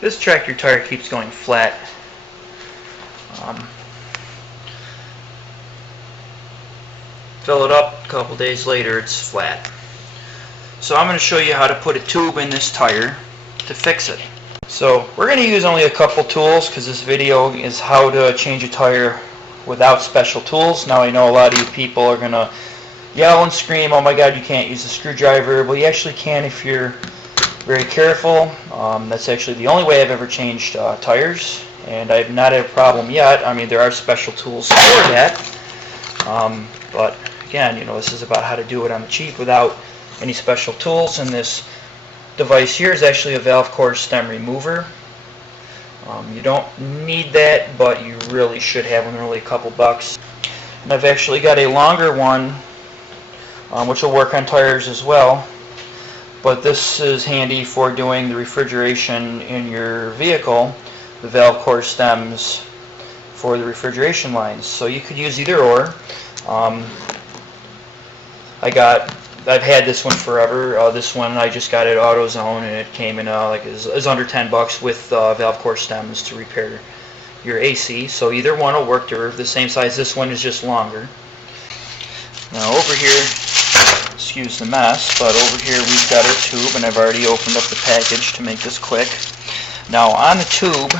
This tractor tire keeps going flat. Fill it up, a couple days later it's flat. So I'm going to show you how to put a tube in this tire to fix it. So we're going to use only a couple tools because this video is how to change a tire without special tools. Now I know a lot of you people are going to yell and scream, oh my god, you can't use a screwdriver. Well, you actually can if you're very careful. That's actually the only way I've ever changed tires, and I've not had a problem yet. I mean, there are special tools for that, but again, you know, this is about how to do it on the cheap without any special tools. And this device here is actually a valve core stem remover. You don't need that, but you really should have one. They're only a couple bucks. And I've actually got a longer one, which will work on tires as well. But this is handy for doing the refrigeration in your vehicle, the valve core stems for the refrigeration lines. So you could use either or. I've had this one forever. This one I just got at AutoZone, and it came in like it was under 10 bucks with valve core stems to repair your AC. So either one will work. They're the same size. This one is just longer. Now over here, excuse the mess, but over here we've got our tube, and I've already opened up the package to make this quick. Now on the tube,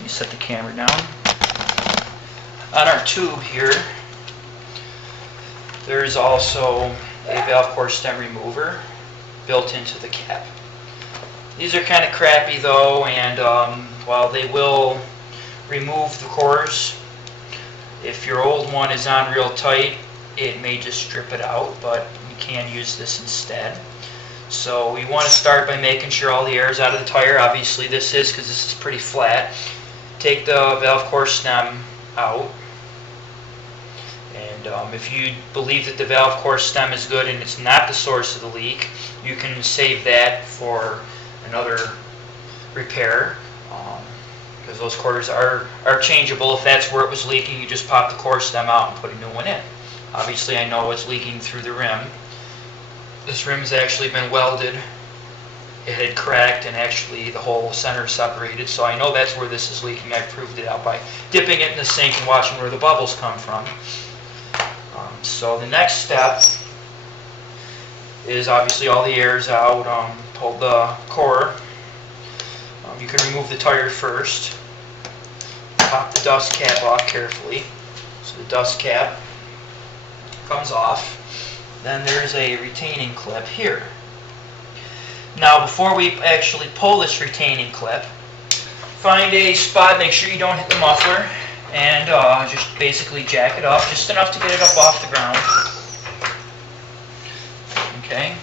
you set the camera down. On our tube here, there is also a valve core stem remover built into the cap. These are kind of crappy though, and while they will remove the cores, if your old one is on real tight, it may just strip it out, but you can use this instead. So we want to start by making sure all the air is out of the tire. Obviously this is, because this is pretty flat. Take the valve core stem out. And if you believe that the valve core stem is good and it's not the source of the leak, you can save that for another repair. Because those cores are changeable. If that's where it was leaking, you just pop the core stem out and put a new one in. Obviously I know it's leaking through the rim. This rim's actually been welded. It had cracked and actually the whole center separated, so I know that's where this is leaking. I proved it out by dipping it in the sink and watching where the bubbles come from. So the next step is obviously all the air's out. Pull the core. You can remove the tire first. Pop the dust cap off carefully. So the dust cap comes off. Then there's a retaining clip here. Now before we actually pull this retaining clip, find a spot, make sure you don't hit the muffler, and just basically jack it up, just enough to get it up off the ground. Okay.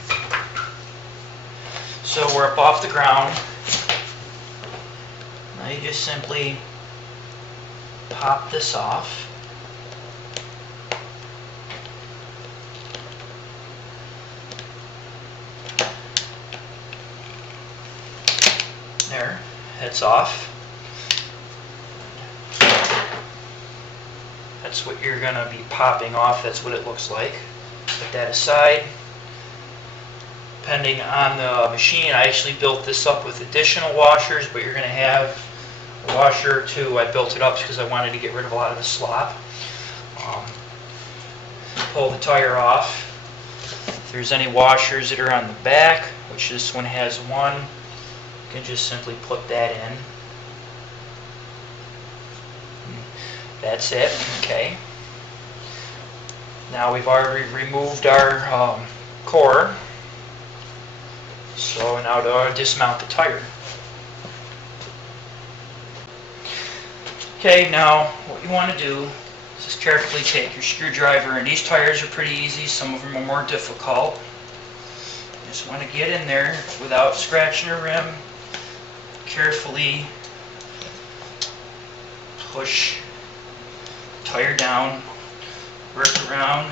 So we're up off the ground. Now you just simply pop this off. There, head's off. That's what you're going to be popping off. That's what it looks like. Put that aside. Depending on the machine, I actually built this up with additional washers, but you're going to have a washer or two. I built it up because I wanted to get rid of a lot of the slop. Pull the tire off. If there's any washers that are on the back, which this one has one, you can just simply put that in. That's it. Okay. Now we've already removed our core. So now to dismount the tire. Okay, now what you want to do is just carefully take your screwdriver, and these tires are pretty easy, some of them are more difficult. You just want to get in there without scratching the rim. Carefully push the tire down, work around.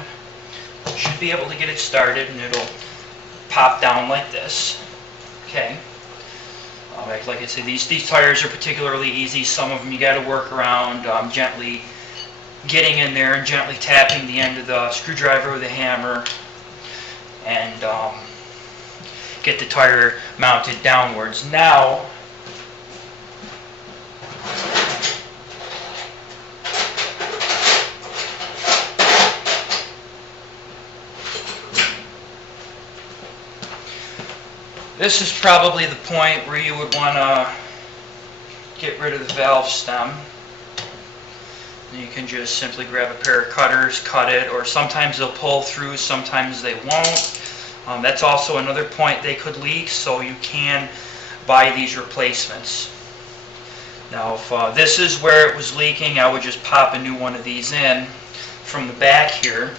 You should be able to get it started, and it'll pop down like this. Okay. Like I said, these tires are particularly easy. Some of them you got to work around gently getting in there and gently tapping the end of the screwdriver with a hammer, and get the tire mounted downwards. Now, this is probably the point where you would want to get rid of the valve stem. And you can just simply grab a pair of cutters, cut it, or sometimes they'll pull through, sometimes they won't. That's also another point they could leak, so you can buy these replacements. Now, if this is where it was leaking, I would just pop a new one of these in from the back here.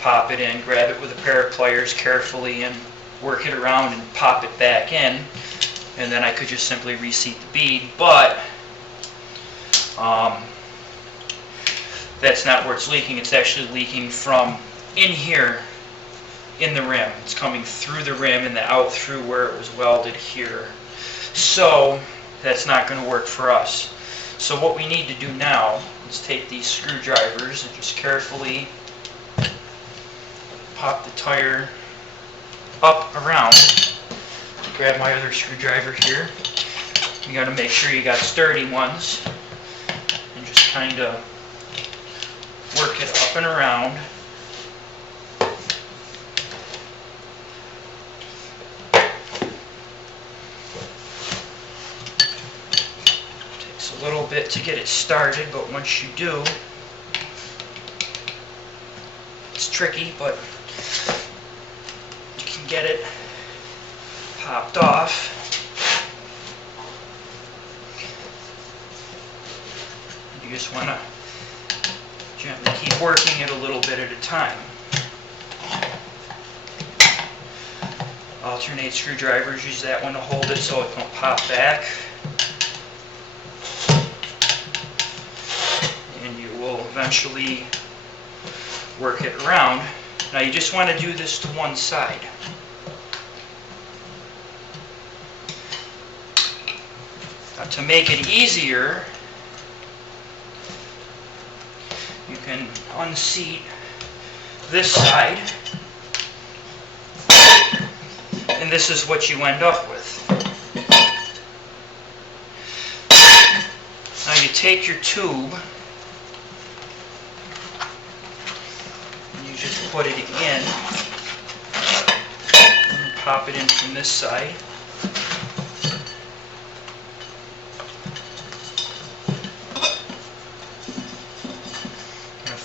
Pop it in, grab it with a pair of pliers carefully, and work it around and pop it back in. And then I could just simply reseat the bead, but that's not where it's leaking. It's actually leaking from in here in the rim. It's coming through the rim and out through where it was welded here. So that's not going to work for us. So what we need to do now is take these screwdrivers and just carefully pop the tire up around. Grab my other screwdriver here. You got to make sure you got sturdy ones and just kind of work it up and around. Takes a little bit to get it started, but once you do, it's tricky, but you can get it popped off. You just want to gently keep working it a little bit at a time. Alternate screwdrivers, use that one to hold it so it don't pop back. And you will eventually work it around. Now you just want to do this to one side. Now to make it easier, you can unseat this side, and this is what you end up with. Now you take your tube, and you just put it in, and pop it in from this side.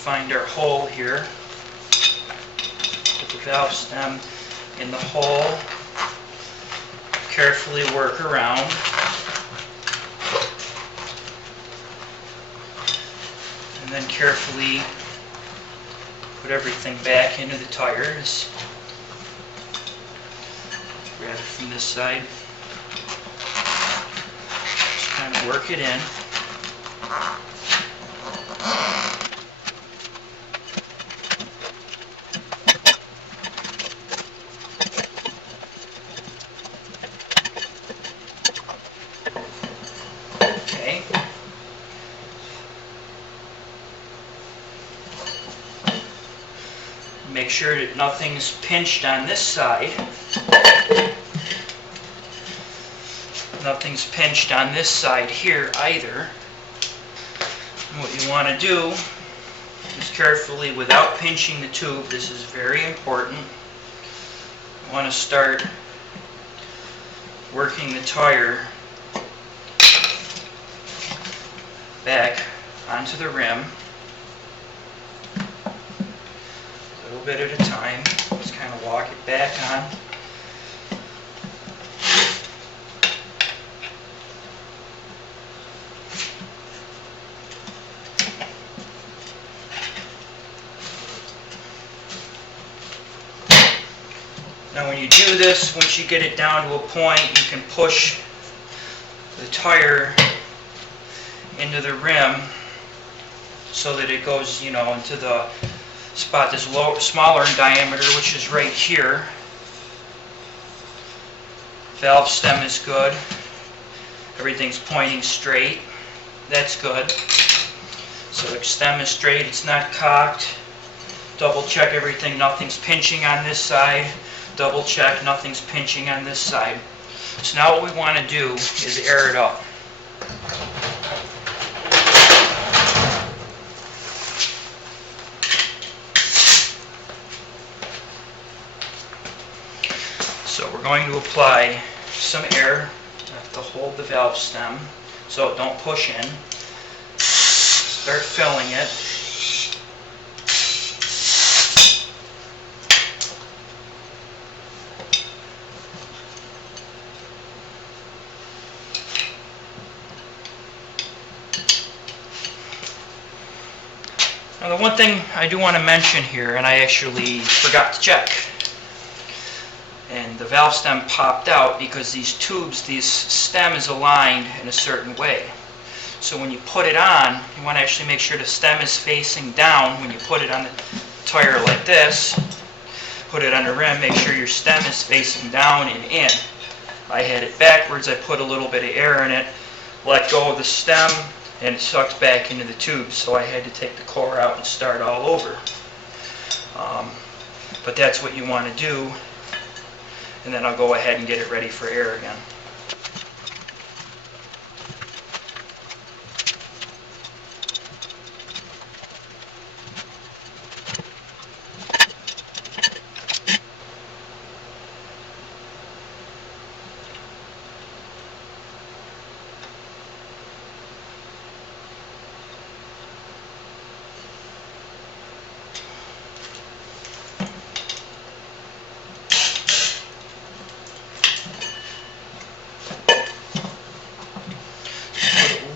Find our hole here, put the valve stem in the hole, carefully work around, and then carefully put everything back into the tires. Grab it from this side, just kind of work it in. Make sure that nothing's pinched on this side. Nothing's pinched on this side here either. And what you want to do is carefully, without pinching the tube, this is very important, you want to start working the tire back onto the rim. A little bit at a time. Just kind of walk it back on. Now when you do this, once you get it down to a point, you can push the tire into the rim so that it goes, into the spot that's smaller in diameter, which is right here. Valve stem is good. Everything's pointing straight. That's good. So the stem is straight, it's not cocked. Double check everything, nothing's pinching on this side. double check nothing's pinching on this side. So now what we want to do is air it up. So we're going to apply some air to hold the valve stem, so don't push in. Start filling it. Now the one thing I do want to mention here, and I actually forgot to check, and the valve stem popped out because these tubes, this stem is aligned in a certain way. So when you put it on, you want to actually make sure the stem is facing down. When you put it on the tire like this, put it on the rim, make sure your stem is facing down and in. I had it backwards, I put a little bit of air in it, let go of the stem, and it sucked back into the tube, so I had to take the core out and start all over. But that's what you want to do, and then I'll go ahead and get it ready for air again.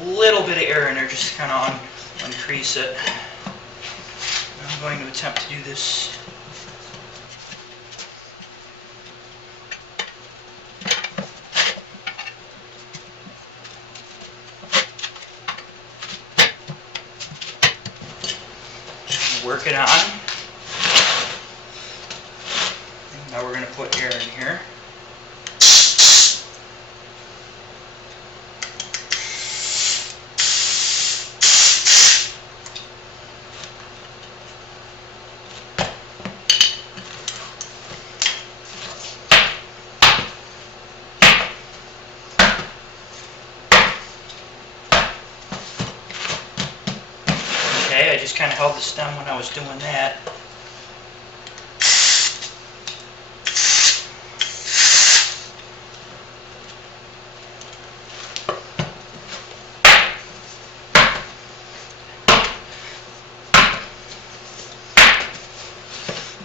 Little bit of air in there, just kind of uncrease it. I'm going to attempt to do this. Work it on. Now we're going to put air in here. Okay, I just kind of held the stem when I was doing that.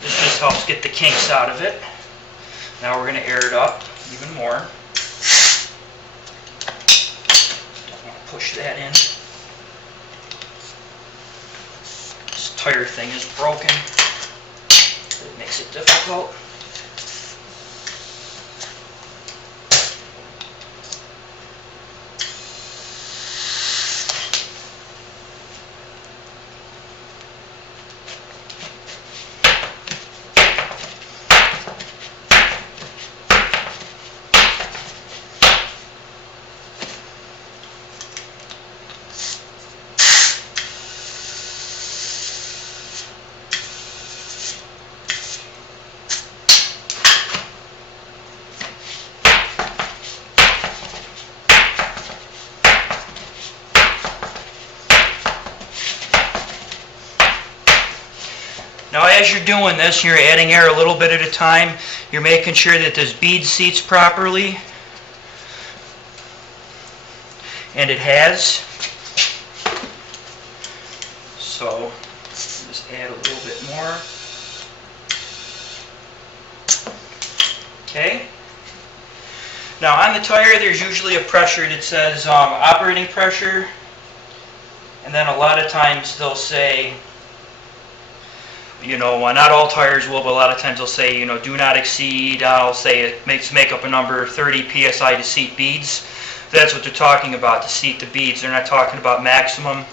This just helps get the kinks out of it. Now we're going to air it up even more. Don't want to push that in. Tire thing is broken. It makes it difficult. Now as you're doing this, you're adding air a little bit at a time. You're making sure that this bead seats properly. And it has. So just add a little bit more. Okay. Now on the tire there's usually a pressure that says operating pressure. And then a lot of times they'll say, not all tires will, but a lot of times they'll say, do not exceed, I'll say it make up a number, 30 psi to seat beads. That's what they're talking about, to seat the beads. They're not talking about maximum.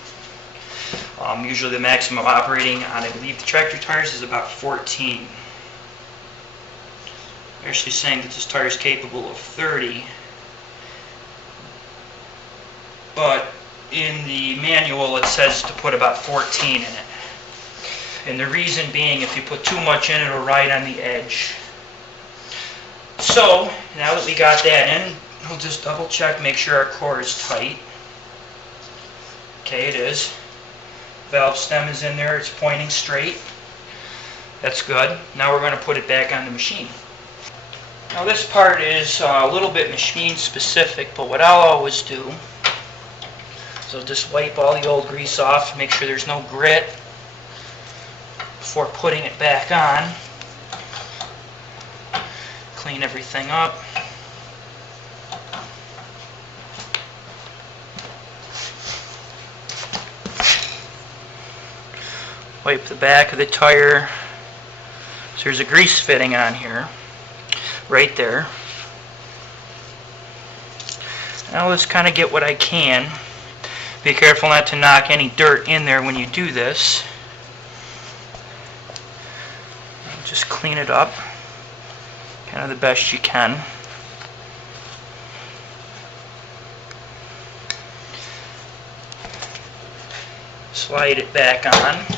Usually the maximum operating on, I believe, the tractor tires is about 14. They're actually saying that this tire is capable of 30. But in the manual it says to put about 14 in it. And the reason being, if you put too much in, it'll ride on the edge. So, now that we got that in, we'll just double check, make sure our core is tight. Okay, it is. Valve stem is in there, it's pointing straight. That's good. Now we're going to put it back on the machine. Now this part is a little bit machine specific, but what I'll always do, so just wipe all the old grease off, make sure there's no grit before putting it back on. Clean everything up. Wipe the back of the tire. So there's a grease fitting on here, right there. Now let's kind of get what I can. Be careful not to knock any dirt in there when you do this. Just clean it up, kind of the best you can. Slide it back on.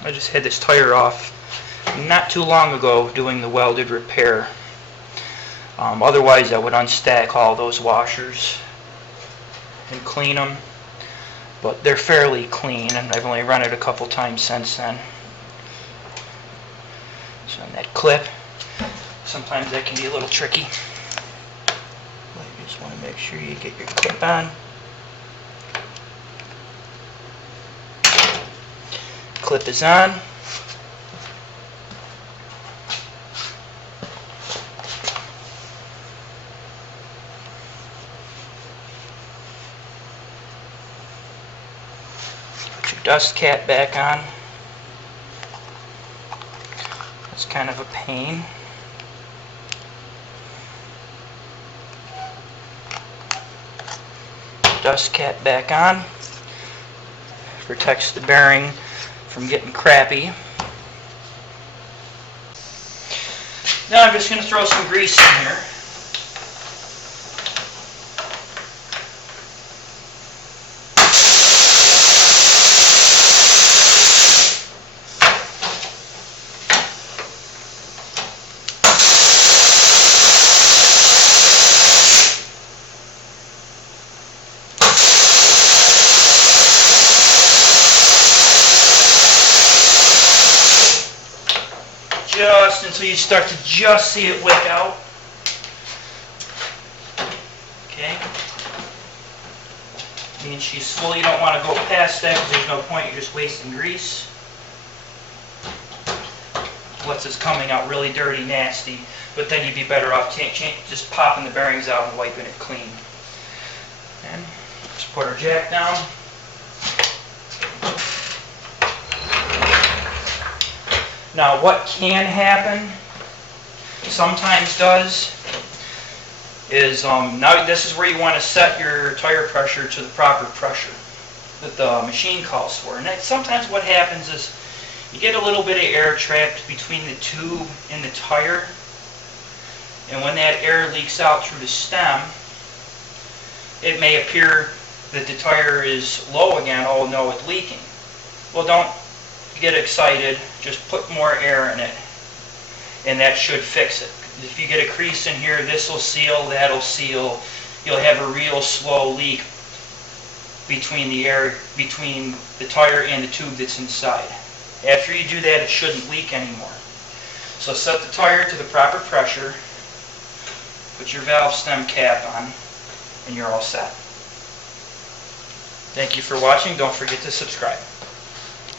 I just had this tire off not too long ago doing the welded repair. Otherwise I would unstack all those washers and clean them, but they're fairly clean and I've only run it a couple times since then. So on that clip, sometimes that can be a little tricky. But you just want to make sure you get your clip on. Clip is on. Put your dust cap back on. It's kind of a pain. Dust cap back on. Protects the bearing from getting crappy. Now I'm just going to throw some grease in here. Just until you start to just see it wick out. Okay. Means she's full. You don't want to go past that because there's no point. You're just wasting grease. What's is coming out really dirty, nasty. But then you'd be better off just popping the bearings out and wiping it clean. And let's put our jack down. Now what can happen, sometimes does, is now this is where you want to set your tire pressure to the proper pressure that the machine calls for. And sometimes what happens is you get a little bit of air trapped between the tube and the tire, and when that air leaks out through the stem, it may appear that the tire is low again. Oh no, it's leaking. Well, don't get excited, just put more air in it and that should fix it. If you get a crease in here, this will seal, that'll seal. You'll have a real slow leak between the tire and the tube that's inside. After you do that, it shouldn't leak anymore. So set the tire to the proper pressure, put your valve stem cap on, and you're all set. Thank you for watching. Don't forget to subscribe.